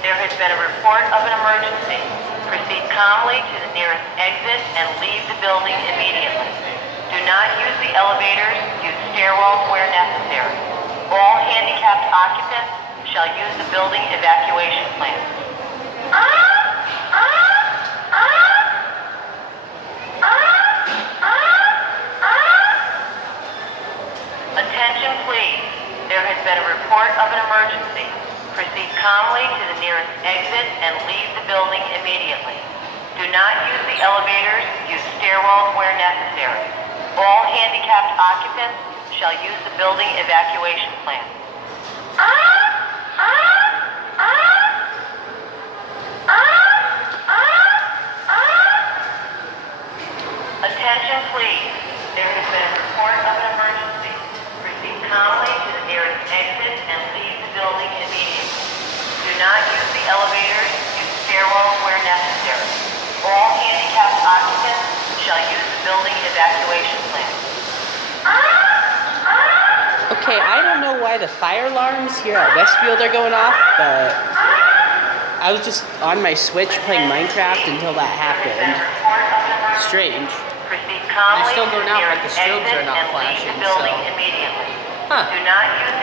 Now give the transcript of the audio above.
There has been a report of an emergency. Proceed calmly to the nearest exit and leave the building immediately. Do not use the elevators. Use stairwells where necessary. All handicapped occupants shall use the building evacuation plan. Attention please. There has been a report of an emergency. Proceed calmly to the nearest exit and leave the building immediately. Do not use the elevators. Use stairwells where necessary. All handicapped occupants shall use the building evacuation plan. Attention please. There has been a report of an emergency. Proceed calmly to the nearest exit and leave the building immediately. Do not use the elevators. Use stairwells where necessary. All handicapped occupants shall use the building evacuation plan. Okay, I don't know why the fire alarms here at Westfield are going off, but I was just on my Switch playing Minecraft until that happened. Strange. Proceed calmly They're still going to the out, but nearest the strobes exit are not and leave flashing, the building so- immediately. Huh. Do not use